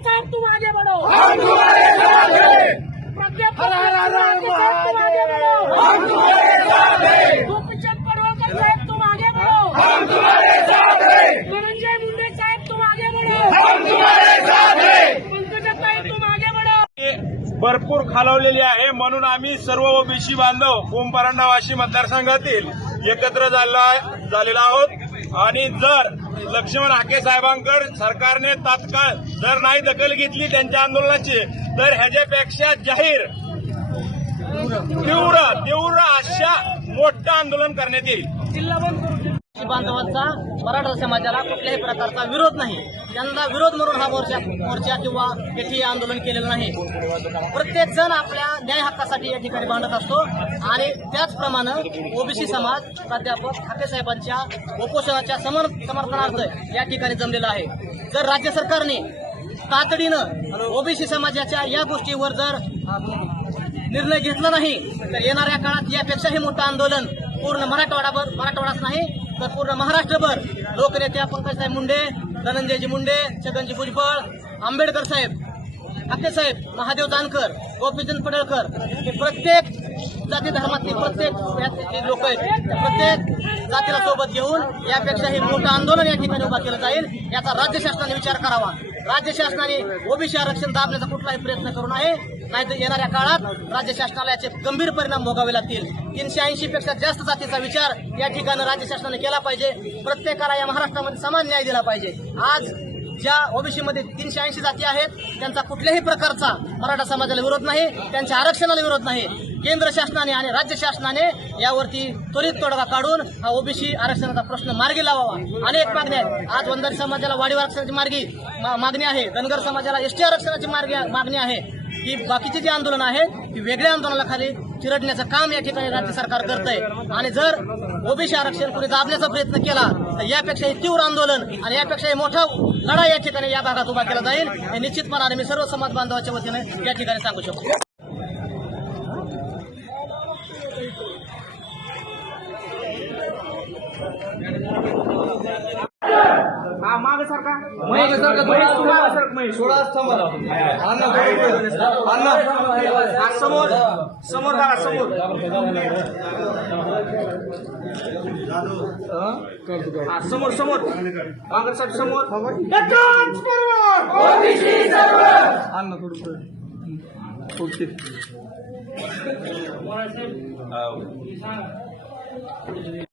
सरकार तुम आगे बढ़ो हम तुम्हारे साथ हैं हर हर हर महादेव गोपीचंद तुम आगे बढ़ो हम तुम्हारे साथ हैं धनंजय मुंडे तुम आगे बढ़ो हम तुम्हारे साथ हैं तुम आगे बढ़ो भरपूर खालवलेली आहे म्हणून आम्ही सर्व ओबीसी बांधव कुंभारणा वाशी मतदारसंघातील एकत्र झालेला आहोत. आणि जर लक्ष्मण हाके साहेबांकड सरकारने तात्काळ जर नाही दखल घेतली त्यांच्या आंदोलनाची तर ह्याच्यापेक्षा जाहीर तीव्र तीव्र अशा मोठं आंदोलन करण्यात येईल. बांधवांचा मराठा समाजाला कुठल्याही प्रकारचा विरोध नाही. त्यांना विरोध म्हणून हा मोर्चा मोर्चा किंवा येथे आंदोलन केलेलं नाही. प्रत्येक जण आपल्या न्याय हक्कासाठी या ठिकाणी मांडत असतो. आणि त्याचप्रमाणे ओबीसी समाज प्राध्यापक ठाकरे साहेबांच्या उपोषणाच्या समर समर्थनार्थ या ठिकाणी जमलेला आहे. जर राज्य सरकारने तातडीनं ओबीसी समाजाच्या या गोष्टीवर जर निर्णय घेतला नाही तर येणाऱ्या काळात यापेक्षाही मोठं आंदोलन पूर्ण मराठवाडाभर मराठवाडाच नाही तर पूर्ण महाराष्ट्रभर लोकनेते पंकजसाहेब मुंडे धनंजयजी मुंडे छगनजी भुजबळ आंबेडकर साहेब ठाकरे साहेब महादेव जानकर गोपीचंद पडळकर हे प्रत्येक जाती धर्मातले प्रत्येक लोक आहेत. प्रत्येक जातीला सोबत घेऊन यापेक्षाही मोठं आंदोलन या ठिकाणी उभा केलं जाईल. याचा राज्य शासनाने विचार करावा. राज्य शासनाने ओबीसी आरक्षण दाबण्याचा कुठलाही प्रयत्न करू नये. नाहीतर येणाऱ्या काळात राज्य शासनाला याचे गंभीर परिणाम भोगावे लागतील. तीनशे ऐंशी पेक्षा जास्त जातीचा विचार या ठिकाणी राज्य शासनाने केला पाहिजे. प्रत्येकाला या महाराष्ट्रामध्ये समान न्याय दिला पाहिजे. आज ज्या ओबीसीमध्ये तीनशे ऐंशी जाती आहेत त्यांचा कुठल्याही प्रकारचा मराठा समाजाला विरोध नाही त्यांच्या आरक्षणाला विरोध नाही. केंद्र शासनाने आणि राज्य शासनाने यावरती त्वरित तोडगा काढून हा ओबीसी आरक्षणाचा प्रश्न मार्गी लावावा. अनेक मागण्या आहेत. आज वंजारी समाजाला वाढीव आरक्षणाची मार्गी मागणी आहे. धनगर समाजाला एसटी आरक्षणाची मार्गी मागणी आहे. ही बाकीचे जी आंदोलन आहेत ती वेगळ्या आंदोलनाखाली चिरडण्याचं काम या ठिकाणी राज्य सरकार करत आहे आणि जर ओबीसी आरक्षण कुणी दाबण्याचा प्रयत्न केला तर यापेक्षाही तीव्र आंदोलन आणि यापेक्षाही मोठा लढा या ठिकाणी या भागात उभा केला जाईल. हे निश्चितपणाने मी सर्व समाज बांधवाच्या वतीने या ठिकाणी सांगू शकतो. माग सारखा महेश सारखा माग सारखा महेश. सोळा समोर समोर. समोर दादा समोर. हा, समोर समोर. काँग्रेस साठी समोर. अण्णा थोडं